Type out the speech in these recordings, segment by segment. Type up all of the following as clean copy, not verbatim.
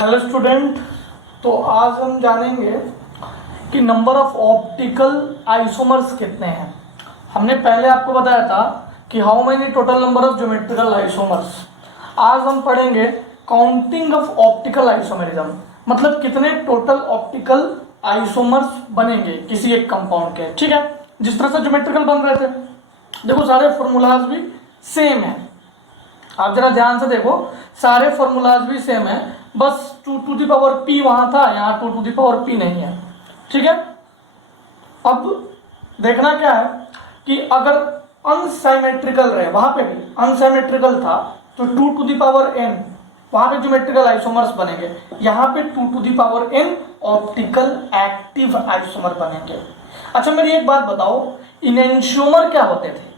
Hello student. तो आज हम जानेंगे कि नंबर ऑफ ऑप्टिकल आइसोमर्स कितने हैं। हमने पहले आपको बताया था कि how many total number of geometrical isomers. आज हम पढ़ेंगे काउंटिंग ऑफ ऑप्टिकल आइसोमेरिज्म, मतलब कितने टोटल ऑप्टिकल आइसोमर्स बनेंगे किसी एक कंपाउंड के। ठीक है, जिस तरह से ज्योमेट्रिकल बन रहे थे, देखो सारे फॉर्मूलाज भी सेम है। आप जरा ध्यान से देखो, सारे फॉर्मूलाज भी सेम है, बस 2 टू द पावर p वहां था, यहाँ 2 टू द पावर p नहीं है। ठीक है, अब देखना क्या है कि अगर अनसाइमेट्रिकल रहे, वहां पे भी अनसाइमेट्रिकल था तो 2 टू द पावर n वहां पे ज्योमेट्रिकल आइसोमर्स बनेंगे, यहाँ पे 2 to the power n optical active isomer बनेंगे। अच्छा मेरी एक बात बताओ, इनेंशियोमर क्या होते थे?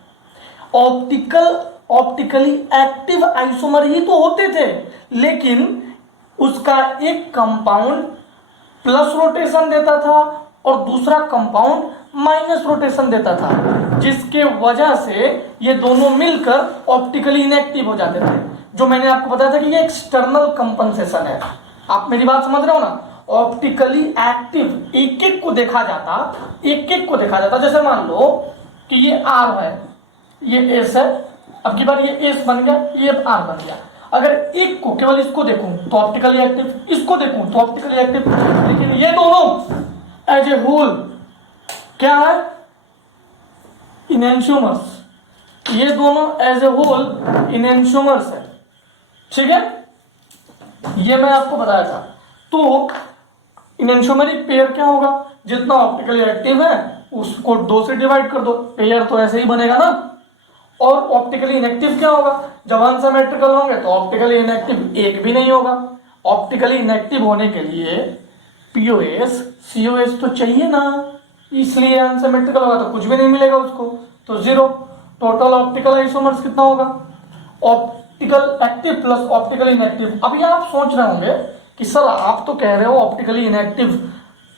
ऑप्टिकली एक्टिव आइसोमर ही तो होते थे, लेकिन उसका एक कंपाउंड प्लस रोटेशन देता था और दूसरा कंपाउंड माइनस रोटेशन देता था, जिसके वजह से ये दोनों मिलकर ऑप्टिकली इनएक्टिव हो जाते थे। जो मैंने आपको बताया था कि ये एक्सटर्नल कंपनसेशन है। आप मेरी बात समझ रहे हो ना? ऑप्टिकली एक्टिव एक एक को देखा जाता, जैसे मान लो कि ये R है, ये S है, अब की बार ये S बन गया, ये R बन गया। अगर एक को, केवल इसको देखूं तो ऑप्टिकली एक्टिव, इसको देखूं तो ऑप्टिकली एक्टिव, लेकिन ये दोनों एज ए होल क्या है? इनेंशियोमर्स। ये दोनों एज ए होल इनेंशियोमर्स है। ठीक है, ये मैं आपको बताया था। तो इनेंशियोमरिक पेयर क्या होगा? जितना ऑप्टिकली एक्टिव है उसको 2 से डिवाइड कर दो, पेयर तो ऐसे ही बनेगा ना। और ऑप्टिकली इनएक्टिव क्या होगा? जब अनसिमेट्रिकल होंगे तो ऑप्टिकली इनएक्टिव एक भी नहीं होगा। ऑप्टिकली इनएक्टिव होने के लिए पीओएस सीओएस तो चाहिए ना, इसलिए अनसिमेट्रिकल होगा तो कुछ भी नहीं मिलेगा उसको, तो 0। टोटल ऑप्टिकल आइसोमर्स कितना होगा? Optical active plus optically inactive. अभी आप सोच रहे होंगे कि सर आप तो कह रहे हो ऑप्टिकली इनएक्टिव,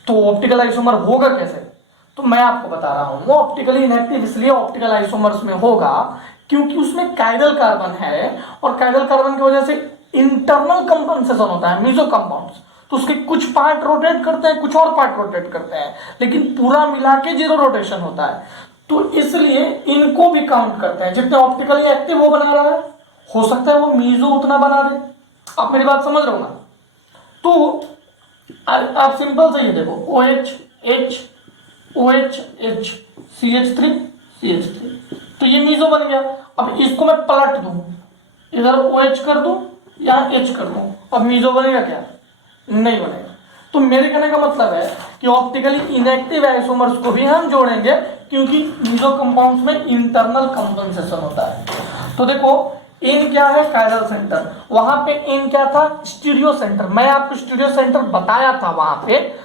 तो ऑप्टिकल आइसोमर होगा कैसे? तो मैं आपको बता रहा हूं, वो ऑप्टिकली इनएक्टिव इसलिए ऑप्टिकल आइसोमर्स में होगा क्योंकि उसमें काइरल कार्बन है, और काइरल कार्बन की वजह से इंटरनल कंपनसेशन होता है मीजो कंपाउंड्स। तो उसके कुछ पार्ट रोटेट करते हैं, कुछ और पार्ट रोटेट करते हैं, लेकिन पूरा मिला के 0 रोटेशन होता है। तो इसलिए इनको भी काउंट करते हैं। जितने ऑप्टिकली एक्टिव वो बना रहा है, हो सकता है वो मीजो उतना बना दे। आप मेरी बात समझ रहे हो ना? तो आप सिंपल से ये देखो, OH OH H CH3 CH3, तो ये मीजो बन गया। अब इसको मैं पलट दूं, इधर OH कर दूं, यहाँ H कर दूं, अब मीजो बनेगा क्या? नहीं बनेगा। तो मेरे कहने का मतलब है कि ऑप्टिकली इनएक्टिव आइसोमर्स को भी हम जोड़ेंगे, क्योंकि मीजो कंपाउंड्स में इंटरनल कंपनसेशन होता है। तो देखो इन क्या है? Chiral centre. वहां पे इन क्या था? Stereo centre. मैं आपको स्टीरियो सेंटर बताया था वहां पे,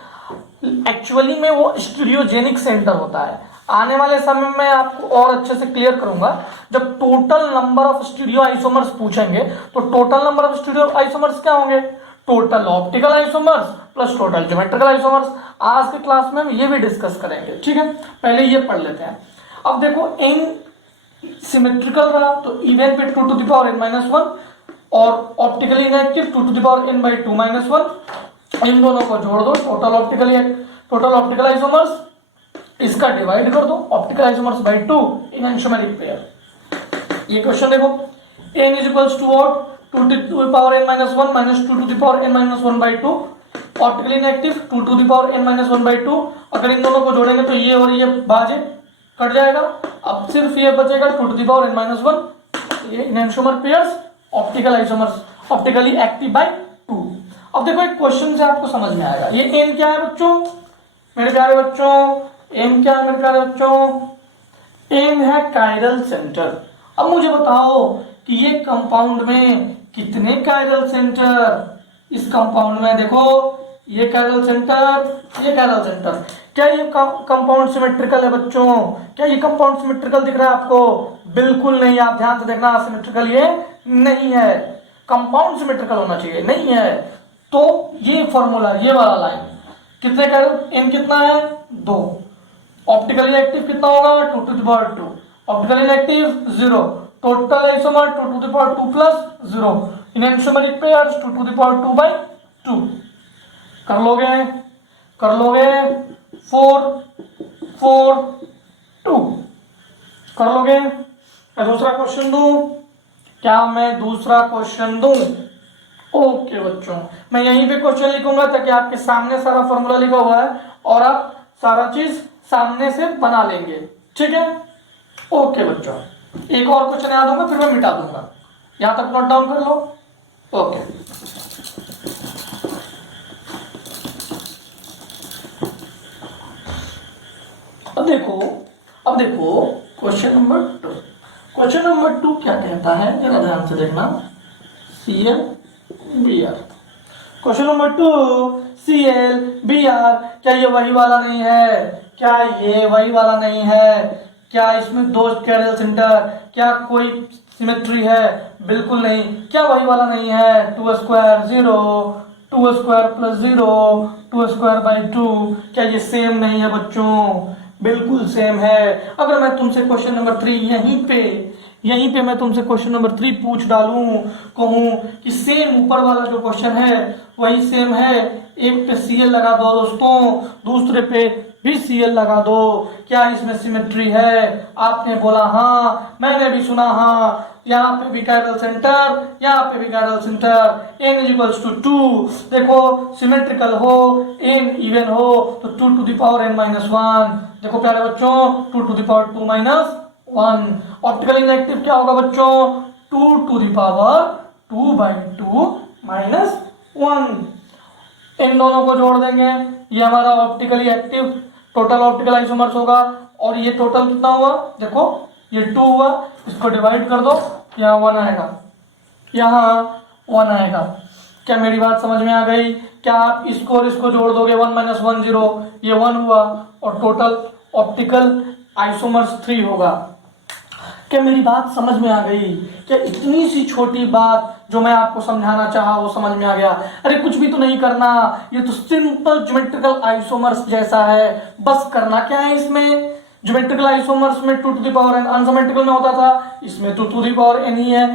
एक्चुअली में वो स्टीरियोजेनिक सेंटर होता है। आने वाले समय में आपको और अच्छे से क्लियर करूंगा। जब total number of stereo isomers पूछेंगे तो total number of stereo isomers क्या होंगे? Total optical isomers plus total geometrical isomers. आज के क्लास में हम ये भी डिस्कस करेंगे। ठीक है, पहले ये पढ़ लेते हैं। अब देखो n सिमेट्रिकल रहा तो इवन पे 2 टू द पावर n-1, और optically inactive 2 to the power n/2-1। इन दोनों को जोड़ दो, टोटल ऑप्टिकल आइसोमर्स, इसका डिवाइड कर दो, optical isomers by 2, enantiomeric pair. ये क्वेश्चन देखो, n is equals to what? 2 to the power n-1 minus 2 to the power n-1/2, optically inactive 2 to the power n-1/2। अगर इन दोनों को जोड़ेंगे तो ये और ये भाजे कट जाएगा, अब सिर्फ ये बचेगा 2 टू द पावर n-1। ये enantiomer pairs, optical isomers, optically active by 2। अब देखो एक क्वेश्चन से आपको समझ में आएगा। ये n क्या है बच्चों, मेरे प्यारे बच्चों? n क्या है मेरे प्यारे बच्चों? n है काइरल सेंटर। अब मुझे बताओ कि ये कंपाउंड में कितने काइरल सेंटर? इस कंपाउंड में देखो, ये काइरल सेंटर, ये काइरल सेंटर। क्या ये कंपाउंड सिमेट्रिकल है बच्चों? क्या ये कंपाउंड सिमेट्रिकल दिख रहा है आपको? बिल्कुल नहीं। आप ध्यान से देखना, सिमेट्रिकल ये नहीं है। कंपाउंड सिमेट्रिकल होना चाहिए, नहीं है। तो ये फॉर्मूला, ये वाला लाइन, कितने काइरल? n कितना है? 2। ऑप्टिकली एक्टिव कितना होगा? 2 to the power 2। Optically inactive 0। Total isomer 2 to the power 2 plus 0। Enantiomeric pairs 2 to the power 2/2। 2 कर लोगे 4 4 2 कर लोगे। मैं दूसरा क्वेश्चन दूं, क्या मैं दूसरा क्वेश्चन दूं? ओके बच्चों, मैं यहीं पे क्वेश्चन लिखूंगा ताकि आपके सामने सारा फॉर्मूला लिखा हुआ है और आप सारा चीज सामने से बना लेंगे, ठीक है। ओके बच्चों, एक और क्वेश्चन याद दूंगा फिर मैं मिटा दूंगा, यहां तक नोट डाउन कर लो। ओके, अब देखो क्वेश्चन नंबर 2। क्वेश्चन नंबर 2 क्या कहता है, जरा ध्यान से देखना। ClBr। क्वेश्चन नंबर 2, ClBr, क्या ये वही वाला नहीं है? क्या ये वही वाला नहीं है? क्या इसमें दो कैरल सेंटर, क्या कोई सिमेट्री है? बिल्कुल नहीं। क्या वही वाला नहीं है? 2 square 0, 2 square plus 0, 2 square by 2, क्या ये सेम नहीं है बच्चों? बिल्कुल सेम है। अगर मैं तुमसे क्वेश्चन नंबर 3 यहीं पे मैं तुमसे क्वेश्चन नंबर 3 पूछ डालूं, कहूं कि सेम ऊपर वाला जो क्वेश्चन है वही सेम है, एक पे Cl लगा दो दोस्तों, दूसरे पे भी Cl लगा दो, क्या इसमें सिमेट्री है? आपने बोला हाँ, मैंने भी सुना हाँ। यहाँ पे भी कायरल सेंटर, यहाँ पे भी chiral centre, n equals to 2। देखो सिमेट्रिकल हो, n इवन हो तो 2 to the power n minus 1। देखो प्यारे बच्चों, 2 to the power 2 minus 1। Optical inactive क्या होगा बच्चों? 2 to the power 2 by 2 minus 1। इन दोनों को जोड़ देंगे, ये हमारा optically active total optical isomers होगा। और ये टोटल कितना हुआ? देखो ये 2 हुआ, इसको डिवाइड कर दो, यहाँ 1 आएगा, यहाँ 1 आएगा। क्या मेरी बात समझ में आ गई? क्या आप इसको और इसको जोड़ दोगे, 1 माइनस 1 0, ये 1 हुआ और टोटल ऑप्टिकल आइसोमर्स 3 होगा। क्या मेरी बात समझ में आ गई? क्या इतनी सी छोटी बात जो मैं आपको समझाना चाहा वो समझ में आ गया? अरे कुछ भी तो नहीं करना, ये तो सिंपल ज्योमेट्रिकल आइसोमर्स जैसा है, बस करना क्या है इसमें? ज्योमेट्रिकल आइसोमर्स में 2 to the power n, unsymmetrical में होता था, इसमें 2 टू द पावर n ही है।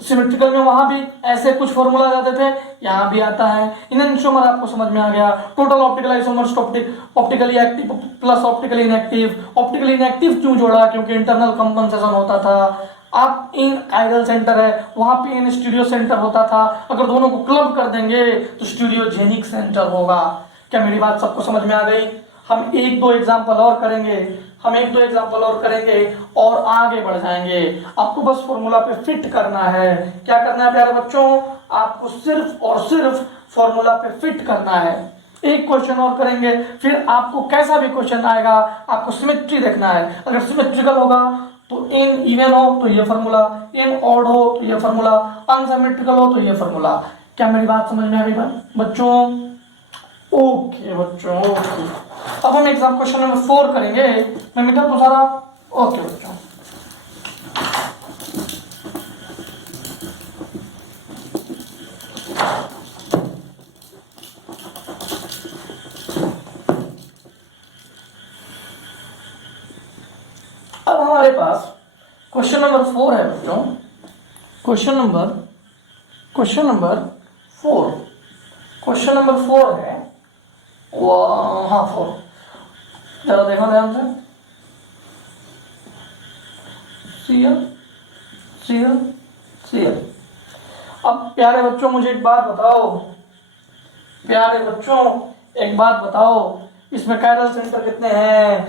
सिमेट्रिकल में वहां भी ऐसे कुछ फॉर्मूला जाते थे, यहाँ भी आता है। इनएंशोमर आपको समझ में आ गया। Total optical isomers optically active plus optically inactive. Optically inactive क्यों जोड़ा? क्योंकि इंटरनल कंपनसेशन होता था। आप इन कायरल सेंटर है, वहां पे इन स्टीरियो सेंटर होता था, अगर दोनों को क्लब कर देंगे तो स्टीरियोजेनिक सेंटर होगा। क्या मेरी बात सबको समझ में आ गई? हम एक दो एग्जाम्पल और करेंगे और आगे बढ़ जाएंगे। आपको बस फॉर्मूला पे फिट करना है। क्या करना है प्यारे बच्चों? आपको सिर्फ और सिर्फ फॉर्मूला पे फिट करना है। एक क्वेश्चन और करेंगे, फिर आपको कैसा भी क्वेश्चन आएगा आपको सिमेट्री देखना है। अगर सिमेट्रिकल होगा तो n इवन हो तो ये फॉर्मूला, n ऑड हो तो ये फॉर्मूला, अनसिमेट्रिकल हो तो ये फॉर्मूला। क्या मेरी बात समझ में आ गई बच्चों? ओके बच्चों, ओके। अब हम एग्जाम क्वेश्चन नंबर 4 करेंगे। मैं मिटा दूं सारा? ओके बच्चों, अब हमारे पास क्वेश्चन नंबर 4 है बच्चों। क्वेश्चन नंबर 4 है वो, हाँ 4, जरा देखो ध्यान से। Cl। अब प्यारे बच्चों मुझे एक बात बताओ, इसमें कायरल सेंटर कितने हैं?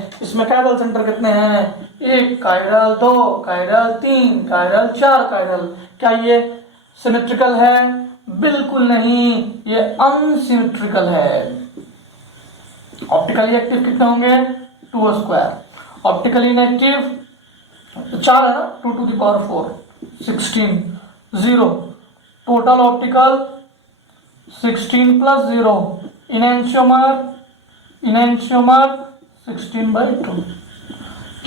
1 कायरल, 2 कायरल, 3 कायरल, 4 कायरल। क्या ये सिमेट्रिकल है? बिल्कुल नहीं, ये अनसिमेट्रिकल है। ऑप्टिकली एक्टिव कितने होंगे? 2 स्क्वायर। ऑप्टिकली इनएक्टिव 4 है ना, 2 to the power 4, 16, 0। Total optical 16 plus 0। Enantiomer 16/2।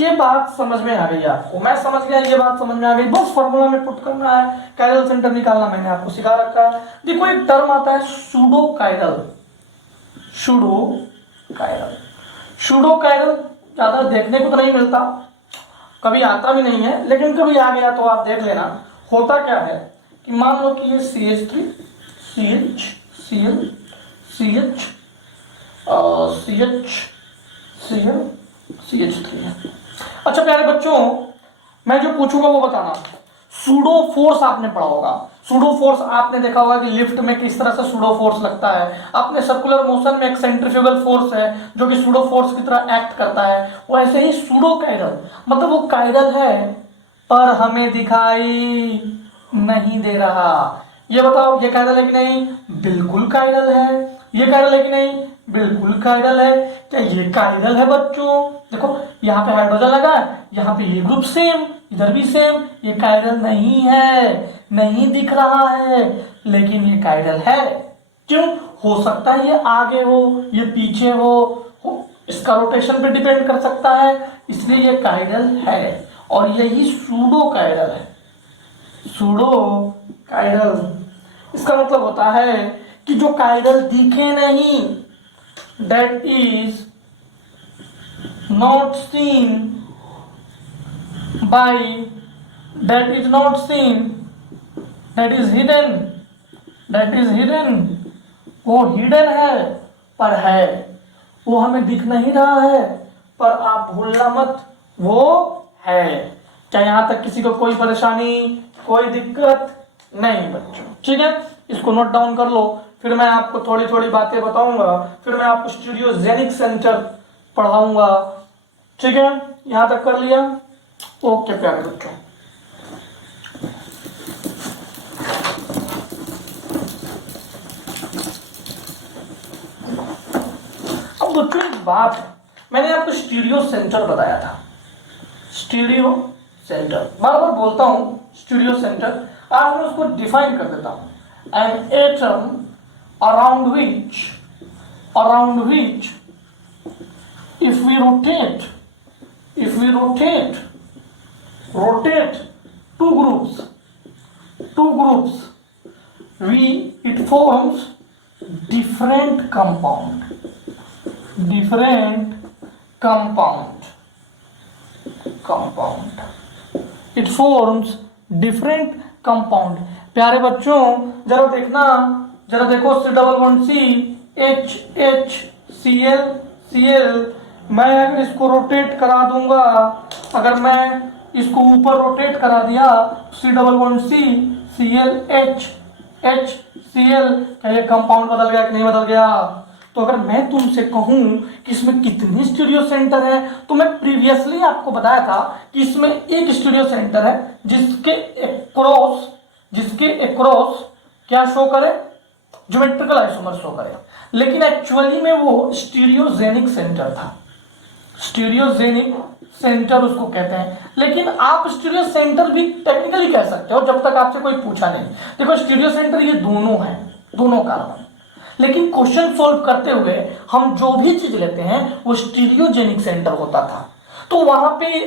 ये बात समझ में आ गई आपको? मैं समझ गया, ये बात समझ में आ गई। बस फॉर्मूला में पुट करना है, कायरल सेंटर निकालना मैंने आपको सिखा रखा है। देखो एक टर्म आता है सूडो कायरल ज्यादा देखने को तो नहीं मिलता, कभी आता भी नहीं है, लेकिन कभी आ गया तो आप देख लेना। होता क्या है कि मान लो कि ये CH3 CH Cl CH CH Cl CH3 है। अच्छा प्यारे बच्चों, मैं जो पूछूंगा वो बताना। सूडो फोर्स आपने पढ़ा होगा। सूडो फोर्स आपने देखा होगा कि लिफ्ट में किस तरह से सूडो फोर्स लगता है। आपने सर्कुलर मोशन में एक सेंट्रीफ्यूगल फोर्स है जो कि सूडो फोर्स की तरह एक्ट करता है। वैसे ही सूडो काइरल मतलब वो काइरल है पर हमें दिखाई नहीं दे रहा। ये बताओ ये काइरल है कि नहीं? बिल्कुल काइरल है। ये काइरल है कि नहीं? बिल्कुल काइरल है। क्या ये काइरल है बच्चों? देखो यहाँ पे हाइड्रोजन लगा है, यहाँ पे ये ग्रुप सेम, इधर भी सेम। ये काइरल नहीं है, नहीं दिख रहा है, लेकिन ये काइरल है। क्यों? हो सकता है ये आगे हो, ये पीछे हो, इसका रोटेशन पे डिपेंड कर सकता है, इसलिए ये काइरल है। और यही सूडो काइरल है। सूडो काइरल इसका मतलब होता है कि जो काइरल दिखे नहीं, that is not seen by, that is not seen, that is hidden, that is hidden, वो हिडन है पर है, वो हमें दिख नहीं रहा है पर आप भूलना मत वो है। क्या यहां तक किसी को कोई परेशानी, कोई दिक्कत नहीं बच्चों? ठीक है, इसको नोट डाउन कर लो। फिर मैं आपको थोड़ी थोड़ी बातें बताऊंगा, फिर मैं आपको स्टीरियोजेनिक सेंटर पढ़ाऊंगा। ठीक है, यहां तक कर लिया? ओके प्यारे बच्चों। अब बच्चों एक बात है, मैंने आपको स्टीरियो सेंटर बताया था। स्टीरियो सेंटर बार बार बोलता हूं, स्टीरियो सेंटर। आज मैं उसको डिफाइन कर देता हूं। An atom around which if we rotate two groups it forms different compound it forms different compound। प्यारे बच्चों जरा देखना, जरा देखो C+H8ClCl। मैं अगर इसको रोटेट करा दूंगा, अगर मैं इसको ऊपर रोटेट करा दिया C+ClHCl, क्या ये कंपाउंड बदल गया कि नहीं बदल गया? तो अगर मैं तुमसे कहूं कि इसमें कितने स्टीरियो सेंटर है, तो मैं प्रीवियसली आपको बताया था कि इसमें एक स्टीरियो सेंटर है जिसके एक्रॉस क्या शो करे? ज्योमेट्रिकल आइसोमर शो करे। लेकिन एक्चुअली में वो स्टीरियोजेनिक सेंटर था। स्टीरियोजेनिक सेंटर उसको कहते हैं, लेकिन आप स्टीरियो सेंटर भी टेक्निकली कह सकते हो जब तक आपसे कोई पूछा नहीं। देखो स्टीरियो सेंटर ये दोनों है, दोनों कार्बन, लेकिन क्वेश्चन सोल्व करते हुए हम जो भी चीज लेते हैं वो स्टीरियोजेनिक सेंटर होता था। तो वहां पे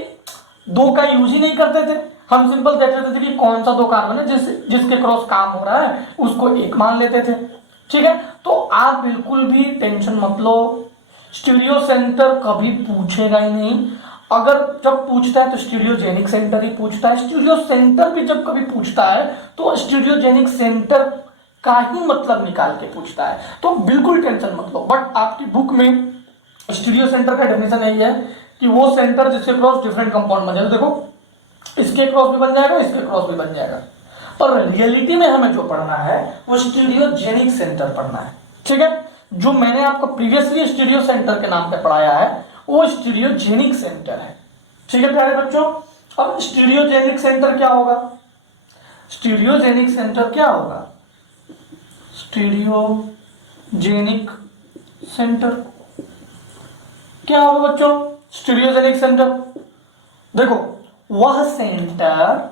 दो का यूज ही नहीं करते थे, हम सिंपल देख लेते थे कि कौन सा दो कार्बन है जिसके क्रॉस काम हो रहा है, उसको एक मान लेते थे। ठीक है, तो आप बिल्कुल भी टेंशन मत लो, स्टीरियो सेंटर कभी पूछेगा ही नहीं। अगर जब पूछता है तो स्टीरियोजेनिक सेंटर ही पूछता है। स्टीरियो सेंटर भी जब कभी पूछता है तो स्टीरियोजेनिक सेंटर का ही मतलब निकाल के पूछता है। तो बिल्कुल टेंशन मत लो। बट आपकी बुक में स्टीरियो सेंटर का डेफिनेशन यही है कि वो सेंटर जिसके क्रॉस डिफरेंट कंपाउंड बन जाए। देखो इसके क्रॉस भी बन जाएगा, इसके क्रॉस भी बन जाएगा, पर रियलिटी में हमें जो पढ़ना है वो स्टीरियोजेनिक सेंटर पढ़ना है। ठीक है, जो मैंने आपको प्रीवियसली स्टीरियो सेंटर के नाम पे पढ़ाया है वो स्टीरियोजेनिक सेंटर है। ठीक है प्यारे बच्चों, अब स्टीरियोजेनिक सेंटर क्या होगा? स्टीरियोजेनिक सेंटर क्या होगा? स्टीरियोजेनिक सेंटर क्या होगा बच्चों? स्टीरियोजेनिक सेंटर देखो वह centre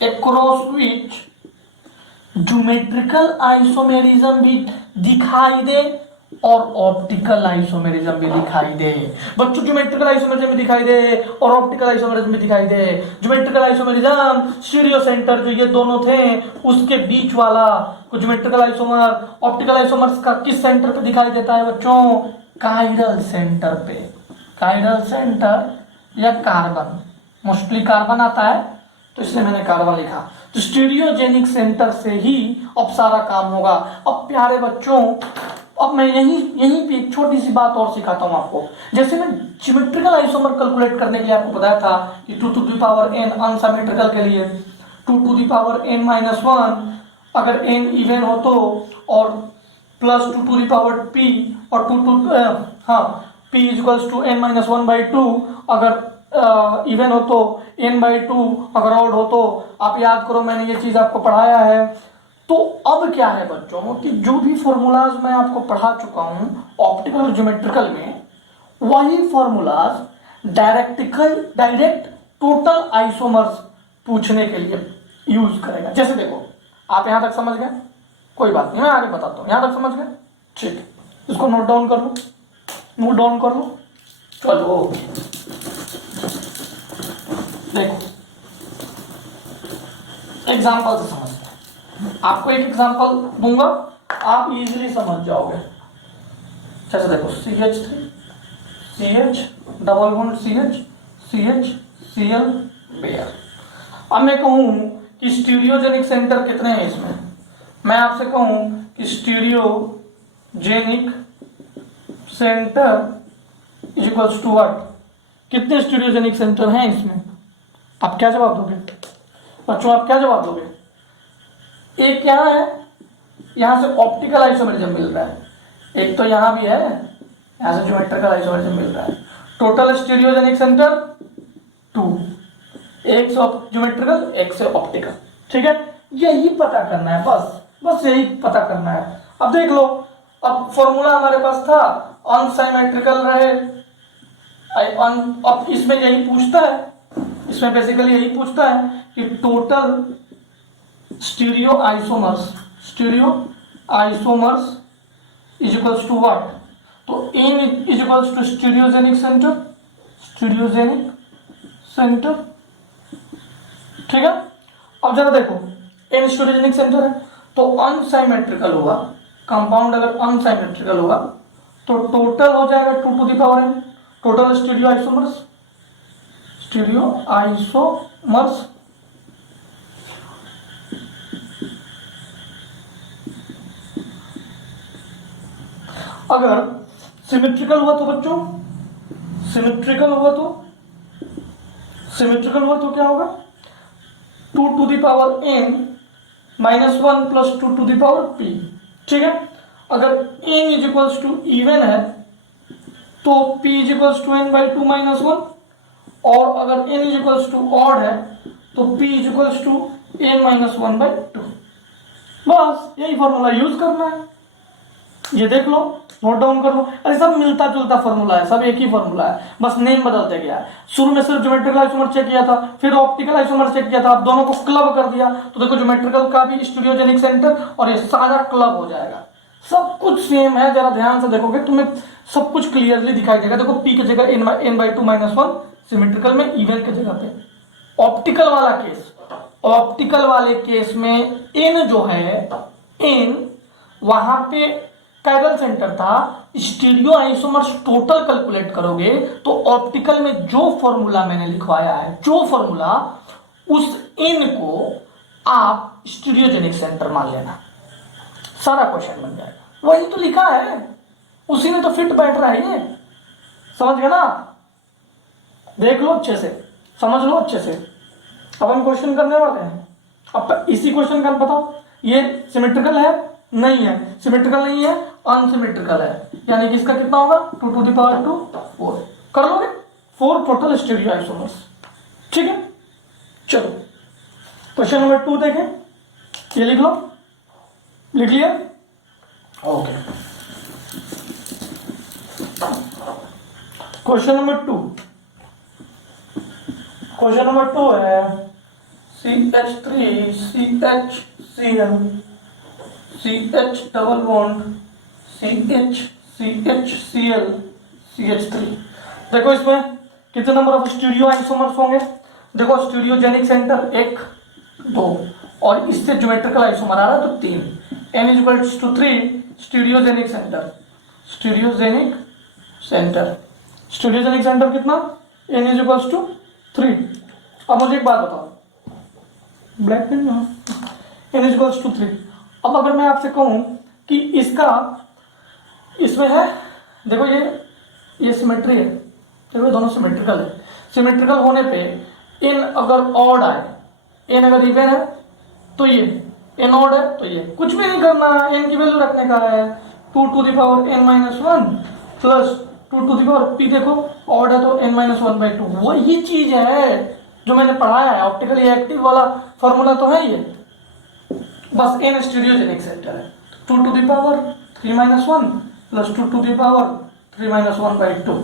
across which geometrical isomerism भी दिखाई दे और ऑप्टिकल आइसोमेरिज्म भी दिखाई दे। बच्चों ज्योमेट्रिकल आइसोमेरिज्म भी दिखाई दे और ऑप्टिकल आइसोमेरिज्म भी दिखाई दे। ज्योमेट्रिकल आइसोमेरिज्म स्टीरियो सेंटर जो ये दोनों थे उसके बीच वाला ज्योमेट्रिकल आइसोमर, ऑप्टिकल आइसोमर्स का किस सेंटर पे दिखाई देता है बच्चों? काइरल सेंटर पे। काइरल सेंटर या कार्बन, मोस्टली कार्बन आता है तो इसलिए मैंने कार्बन लिखा। तो स्टीरियोजेनिक सेंटर से ही अब सारा काम होगा। अब प्यारे बच्चों, अब मैं यहीं पे एक छोटी सी बात और सिखाता हूं आपको। जैसे मैं सिमेट्रिकल आइसोमर कैलकुलेट करने के लिए आपको बताया था कि 2 to the power n unsymmetrical के लिए 2 to the power n minus 1 अगर n इवन हो तो, और plus 2 to the power p और 2 to p equals to n minus 1/2 अगर इवन हो तो, n/2 अगर ऑड हो तो। आप याद करो, मैंने ये चीज आपको पढ़ाया है। तो अब क्या है बच्चों कि जो भी फॉर्मूलाज मैं आपको पढ़ा चुका हूं ऑप्टिकल और ज्योमेट्रिकल में, वही फॉर्मूलाज डायरेक्ट टोटल आइसोमर्स पूछने के लिए यूज करेगा। जैसे देखो, आप यहां तक समझ गए, कोई बात नहीं, मैं आगे बताता हूं। यहां तक समझ गए, ठीक है, इसको नोट डाउन कर लो, नोट डाउन कर लो। चलो देखो, एग्जाम्पल से समझ, आपको एक एग्जांपल दूंगा, आप इजीली समझ जाओगे। जैसे देखो, CH3 CH double bond CH CH Cl pair. अब मैं कहूं कि स्टीरियोजेनिक सेंटर कितने हैं इसमें, मैं आपसे कहूं कि stereogenic centre is equals to what, कितने स्टीरियोजेनिक सेंटर हैं इसमें, आप क्या जवाब दोगे बच्चों, आप क्या जवाब दोगे? एक क्या है, यहां से ऑप्टिकल आइसोमेरिज्म मिल रहा है, एक तो यहां भी है, यहां से ज्योमेट्रिकल आइसोमेरिज्म मिल रहा है। टोटल स्टीरियोजेनिक सेंटर 2, एक से ज्योमेट्रिकल एक से ऑप्टिकल, ठीक है। यही पता करना है, बस यही पता करना है। अब देख लो, अब फॉर्मूला हमारे पास था अनसिमेट्रिकल रहे, अब इसमें यही पूछता है, इसमें बेसिकली यही पूछता है कि total stereo isomers is equals to what, तो n is equals to stereogenic centre, ठीक है। अब जरा देखो, n स्टीरियोजेनिक सेंटर है तो अनसिमेट्रिकल होगा, कंपाउंड अगर अनसिमेट्रिकल होगा तो टोटल हो जाएगा 2 to the power n, total stereo isomers अगर सिमेट्रिकल हुआ तो बच्चों, सिमेट्रिकल हुआ तो क्या होगा, 2 to the power n minus 1 plus 2 to the power p, ठीक है। अगर n is equals to even है तो p is equals to n/2 minus 1, और अगर n is equals to odd है तो p is equals to n minus 1/2। बस यही फॉर्मूला यूज करना है, ये देख लो, नोट डाउन कर लो। अरे सब मिलता जुलता फॉर्मूला है, सब एक ही फॉर्मूला है, बस नेम बदलते गया है। शुरू में सिर्फ ज्योमेट्रिकल आइसोमर चेक किया था, फिर ऑप्टिकल आइसोमर चेक किया था, अब दोनों को क्लब कर दिया तो देखो ज्योमेट्रिकल का भी स्टीरियोजेनिक सेंटर और ये सारा क्लब हो जाएगा। सब कुछ सेम है, जरा ध्यान से देखोगे तुम्हें सब कुछ क्लियरली दिखाई देगा। देखो p की जगह n/2 माइनस 1 सिमेट्रिकल में, इवन की जगह पे। ऑप्टिकल वाले केस में n जो है, n वहां पे कायरल सेंटर था, स्टीरियो आइसोमर्स टोटल कैलकुलेट करोगे तो ऑप्टिकल में जो फॉर्मूला मैंने लिखवाया है, जो फॉर्मूला, उस n को आप स्टीरियोजेनिक सेंटर मान लेना, सारा क्वेश्चन बन जाएगा। वही तो लिखा है, उसी में तो फिट बैठ रहा है, ये समझ गए ना। देख लो अच्छे से, समझ लो अच्छे से। अब हम क्वेश्चन करने वाले हैं। अब इसी क्वेश्चन का बताओ, ये सिमेट्रिकल है, नहीं है, सिमेट्रिकल नहीं है, अनसिमेट्रिकल है, यानी कि इसका कितना होगा, 2 टू द पावर 2 4 कर लोगे, 4 टोटल स्टीरियो आइसोमर्स, ठीक है। चलो क्वेश्चन नंबर 2 देखें, ये लिख लो, लिख लिया, ओके। क्वेश्चन नंबर 2 है CH3CHCl CH double bond CHCHCl CH3। देखो इसमें कितने नंबर ऑफ स्टीरियो आइसोमर्स होंगे, देखो स्टीरियोजेनिक सेंटर 1 2 और इससे ज्योमेट्रिकल आइसोमर आ रहा है तो 3, n is equals to 3 stereogenic centre कितना, n इज इक्वल्स टू 3। अब मुझे एक बात बताओ, black pen n is equals to 3। अब अगर मैं आपसे कहूं कि इसका इसमें है, देखो ये सिमेट्री है, देखो दोनों सिमेट्रिकल है, सिमेट्रिकल होने पे n अगर ऑड आए, n अगर इवन है तो ये, n ऑड है तो ये, कुछ भी नहीं करना, n की वैल्यू रखने का है 2 to the power n minus 1 plus 2 to the power p, देखो ऑड है तो n माइनस 1/2, वही चीज है जो मैंने पढ़ाया है, ऑप्टिकली एक्टिव वाला फॉर्मूला तो है ये, बस n स्टीरियोजेनिक सेंटर है, 2 to the power 3 minus 1 plus 2 to the power 3 minus 1/2,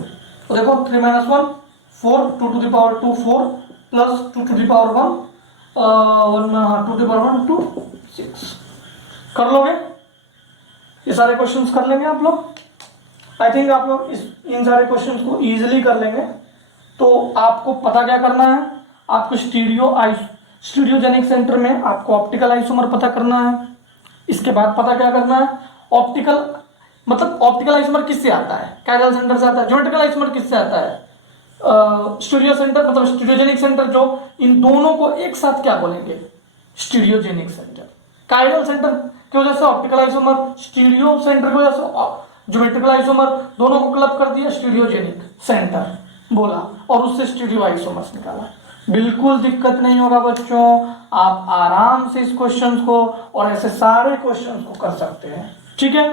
तो देखो 3 minus 1 4, 2 to the power 2 4 plus 2 to the power 1 2 to the power 1 2 6। कर लोगे ये सारे क्वेश्चंस, कर लेंगे आप लोग, आई थिंक आप लोग इन सारे क्वेश्चंस को इजीली कर लेंगे। तो आपको पता क्या करना है, आपको स्टीरियोजेनिक सेंटर में आपको ऑप्टिकल आइसोमर पता करना है। इसके बाद पता क्या करना है, ऑप्टिकल मतलब ऑप्टिकल आइसोमर किससे आता है, कायरल सेंटर से आता है। ज्योमेट्रिकल आइसोमर किससे आता है, स्टीरियो सेंटर मतलब स्टीरियोजेनिक सेंटर, जो इन दोनों को एक साथ क्या बोलेंगे, स्टीरियोजेनिक सेंटर। कायरल सेंटर की वजह से ऑप्टिकल आइसोमर, स्टीरियो सेंटर की वजह से ज्योमेट्रिकल आइसोमर, दोनों को क्लब कर दिया स्टीरियोजेनिक सेंटर बोला, और उससे स्टीरियो आइसोमर्स निकाला। बिल्कुल दिक्कत नहीं होगा बच्चों, आप आराम से इस क्वेश्चन को और ऐसे सारे क्वेश्चन को कर सकते हैं। ठीक है,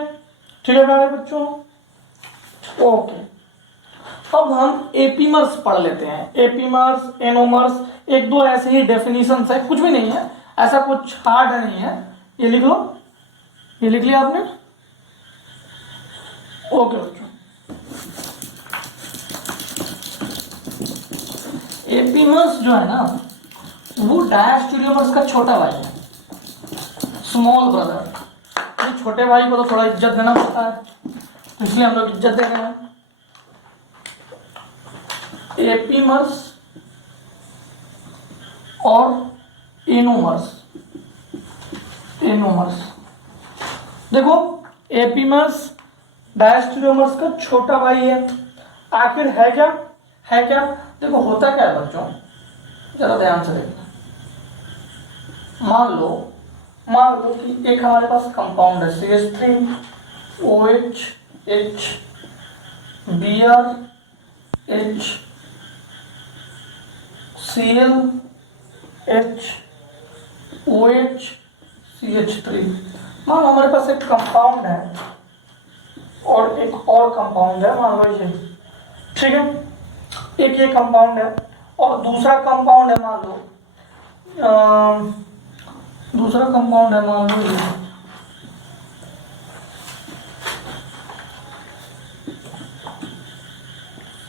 ठीक है प्यारे बच्चों, ओके। अब हम एपीमर्स पढ़ लेते हैं, एपीमर्स, एनोमर्स, एक दो ऐसे ही डेफिनेशन है, कुछ भी नहीं है, ऐसा कुछ हार्ड नहीं है, ये लिख लो, ये लिख लिया आपने, ओके बच्चों। एपीमर्स जो है ना, वो डायस्टेरियोमर्स का छोटा भाई है, स्मॉल ब्रदर। तो छोटे भाई को तो थोड़ा इज्जत देना पड़ता है, तो इसलिए हम लोग इज्जत दे रहे हैं। एपीमर्स और एनोमर्स, एनोमर्स देखो, एपीमर्स डायस्टेरियोमर्स का छोटा भाई है। आखिर है क्या, है क्या, देखो होता क्या है बच्चों, जरा ध्यान से देखना। मान लो कि एक हमारे पास कंपाउंड है CH3 OH H Br H Cl H OH CH3। मान लो हमारे पास एक कंपाउंड है और एक और कंपाउंड है, मान लो ये, ठीक है, एक ये कंपाउंड है और दूसरा कंपाउंड है, मान लो दूसरा कंपाउंड है, मान लो ये,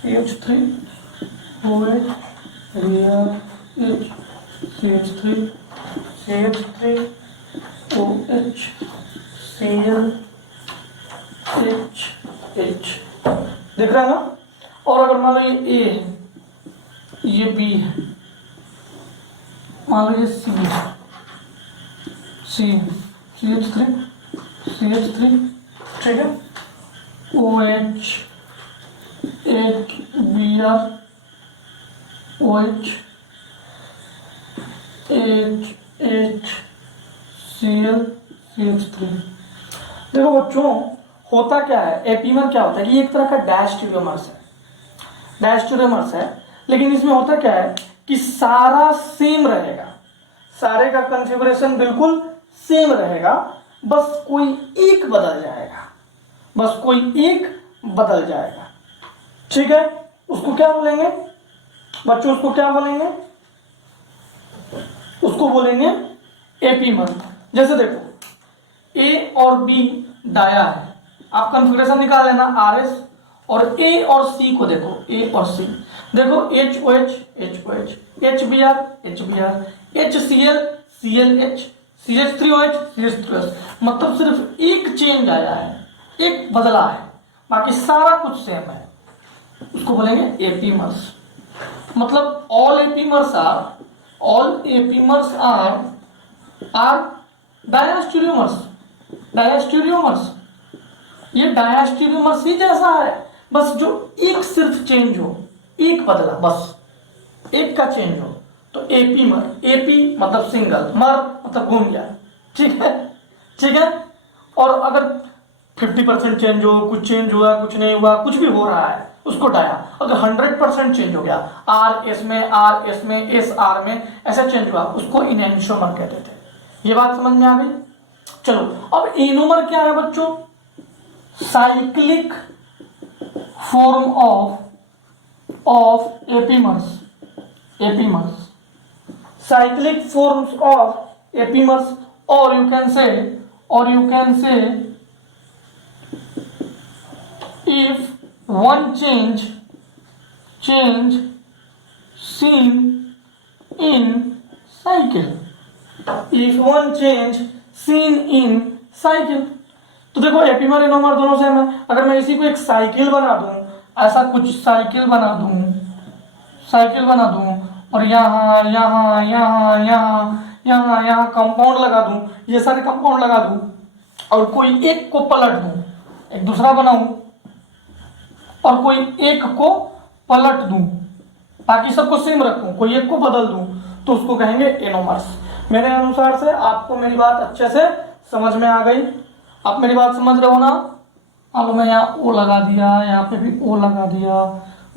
CH3 OH Br H CH3 CH3 OH Cl H H, दिख रहा है ना। और अगर मान लो ये A है, ये B है, मान लो ये C है, CH3 ठीक है, OH H Br OH H H Cl CH3। देखो बच्चों, होता क्या है, एपीमर क्या होता है कि एक तरह का डायस्टेरियोमर्स है, डायस्टेरियोमर्स है, लेकिन इसमें होता क्या है कि सारा सेम रहेगा, सारे का कॉन्फ़िगरेशन बिल्कुल सेम रहेगा, बस कोई एक बदल जाएगा, बस कोई एक बदल जाएगा। ठीक है, उसको क्या बोलेंगे बच्चों, उसको क्या बोलेंगे, उसको बोलेंगे एपीमर। जैसे देखो A और B डाया है, आप कॉन्फ़िगरेशन निकाल लेना RS, और A और C को देखो, A और C देखो, HOH HOH HBr HBr HCl ClH CH3OH CH3OH, मतलब सिर्फ एक चेंज आया है, एक बदला है, बाकी सारा कुछ सेम है, उसको बोलेंगे एपीमर्स। मतलब all epimers are diastereomers, diastereomers, ये डायस्टेरियोमर्स ही जैसा है, बस जो एक सिर्फ चेंज हो, एक बदला, बस एक का चेंज हो तो एपी मर, एपी मतलब सिंगल, मर मतलब घूम गया, ठीक है, ठीक है। और अगर 50% चेंज हो, कुछ चेंज हुआ कुछ नहीं हुआ, कुछ भी हो रहा है उसको डाया। अगर 100% चेंज हो गया, आर एस में, आर एस में, एस आर में, ऐसा चेंज हुआ, उसको इनएंशोमर कहते थे। ये बात समझ में आ गई। चलो अब एनोमर क्या है बच्चों? Cyclic form of epimers, epimers, cyclic forms of epimers, or you can say if one change seen in cycle, if one change seen in cycle। तो देखो एपीमर एनोमर दोनों सेम है। अगर मैं इसी को एक साइकिल बना दूं, ऐसा कुछ साइकिल बना दूं और यहाँ यहाँ यहाँ यहाँ यहाँ यहाँ कंपाउंड लगा दूं, ये सारे कंपाउंड लगा दूं और कोई एक को पलट दूं, एक दूसरा बनाऊं और कोई एक को पलट दूं, बाकी सबको सेम रखूं, कोई एक को बदल दूं, तो उसको कहेंगे एनोमर्स। मेरे अनुसार से आपको मेरी बात अच्छे से समझ में आ गई। आप मेरी बात समझ रहे हो ना? अब मैं यहाँ ओ लगा दिया, यहाँ पे भी ओ लगा दिया,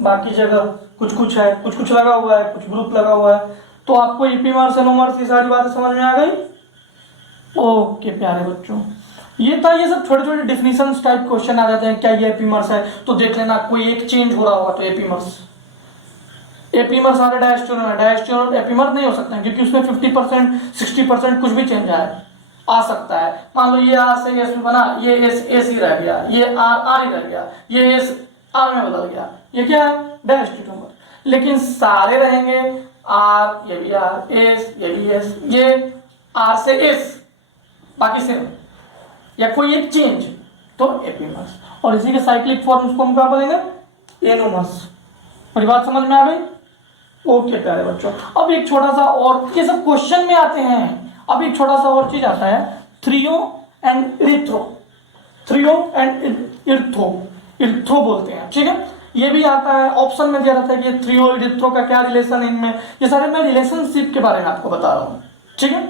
बाकी जगह कुछ कुछ है, कुछ कुछ लगा हुआ है, कुछ ग्रुप लगा हुआ है। तो आपको एपीमर्स एनोमर्स ये सारी बातें समझ में आ गई? ओके प्यारे बच्चों, ये था, ये सब छोटे छोटे डिफिनीशन टाइप क्वेश्चन आ जाते हैं। क्या ये एपीमर्स है? तो देख लेना, कोई एक चेंज हो रहा होगा तो एपीमर्स। एपीमर्स आगे डायस्टेरोन है, डायस्टेरोन एपीमर नहीं हो सकता क्योंकि उसमें 50% 60% कुछ भी चेंज आ सकता है। मान लो ये आर से एस में बना, ये एस एस ही रह गया, ये आर आर ही रह गया, ये एस आर में बदल गया, ये क्या है? डायस्टेरोन। लेकिन सारे रहेंगे आर, ये भी आर, एस, ये भी एस, ये आर से एस, बाकी सेम, या कोई एक चेंज तो एपीमर्स। और इसी के साइक्लिक फॉर्म्स को हम क्या बोलेंगे? एनोमर्स। मेरी बात समझ में आ गई? ओके प्यारे बच्चों, अब एक छोटा सा और, ये सब क्वेश्चन में आते हैं। अब एक छोटा सा और चीज आता है, threo and erythro. Threo and erythro, erythro बोलते हैं, ठीक है। ये भी आता है, ऑप्शन में दिया रहता है कि थ्रियो इरिथ्रो का क्या रिलेशन है इनमें। ये सारे मैं रिलेशनशिप के बारे में आपको बता रहा हूँ, ठीक है।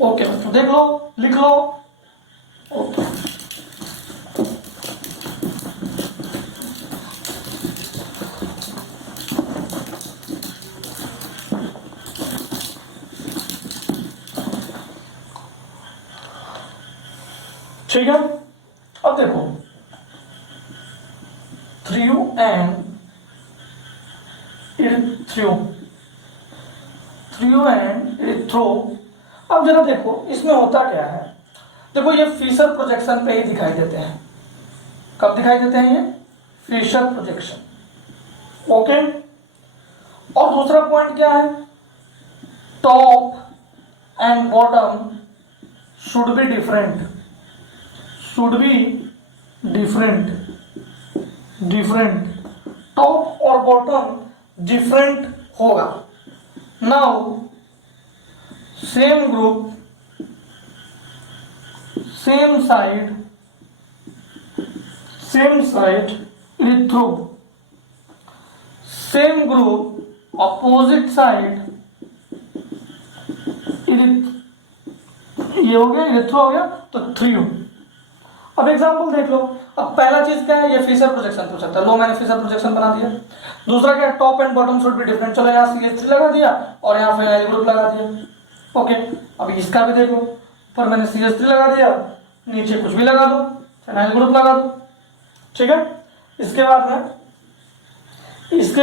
ओके बच्चों, देख लो, लिख लो। ओके ठीक है। अब देखो, threo and erythro, threo and erythro. अब जरा देखो इसमें होता क्या है। देखो ये फिशर प्रोजेक्शन पे ही दिखाई देते हैं। कब दिखाई देते हैं ये? Fischer projection. ओके। और दूसरा पॉइंट क्या है? Top and bottom should be different, should be different, different. Top और बॉटम डिफरेंट होगा। Now same group, same side erythro, same group opposite side ये हो गया, इरिथ्रो हो गया, तो थ्रियो। अब एग्जांपल देख लो। अब पहला चीज क्या है? ये फिशर प्रोजेक्शन पूछ सकता है। लो मैंने फिशर प्रोजेक्शन बना दिया। दूसरा क्या है? Top and bottom should be different. चलो यहाँ CH3 लगा दिया और यहाँ फिनाइल ग्रुप लगा दिया। ओके, अब इसका भी देख लो। ऊपर मैंने CH3 लगा दिया, नीचे कुछ भी लगा दो, फिनाइल ग्रुप लगा दो, ठीक है। इसके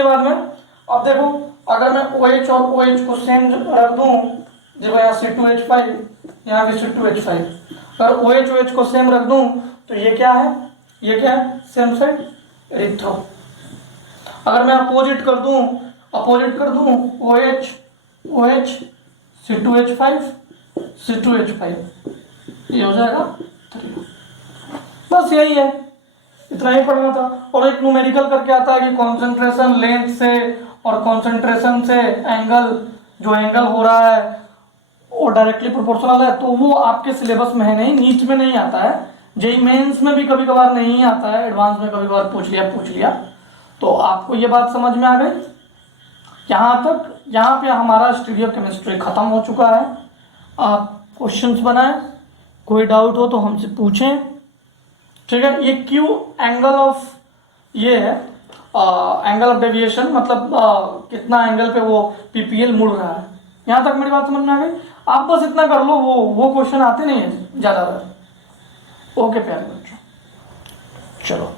बाद में अब देखो, अगर मैं OH और OH को सेम रख दूं, देखो यहाँ C2H5, यहाँ भी C2H5, अगर OH OH को सेम रख दूं तो ये क्या है? ये क्या है? Same side erythro. अगर मैं अपोजिट कर दूं OH OH C2H5 C2H5, ये हो जाएगा थ्रियो। बस यही है, इतना ही पढ़ना था। और एक न्यूमेरिकल करके आता है कि कॉन्सेंट्रेशन लेंथ से और कॉन्सेंट्रेशन से एंगल, जो एंगल हो रहा है वो डायरेक्टली प्रोपोर्शनल है। तो वो आपके सिलेबस में है नहीं, नीट में नहीं आता है, जेईई मेंस में भी कभी कभार नहीं आता है, एडवांस में कभी कभार पूछ लिया। तो आपको ये बात समझ में आ गई। यहाँ पे हमारा स्टीरियो केमिस्ट्री खत्म हो चुका है। आप क्वेश्चंस बनाएं, कोई डाउट हो तो हमसे पूछें, ठीक है। ये क्यू एंगल ऑफ ये है एंगल ऑफ डेविएशन, मतलब कितना एंगल पे वो पीपीएल मुड़ रहा है। यहाँ तक मेरी बात समझ में आ गई। आप बस इतना कर लो, वो क्वेश्चन आते नहीं है ज़्यादातर। ओके प्यारे बच्चों, चलो।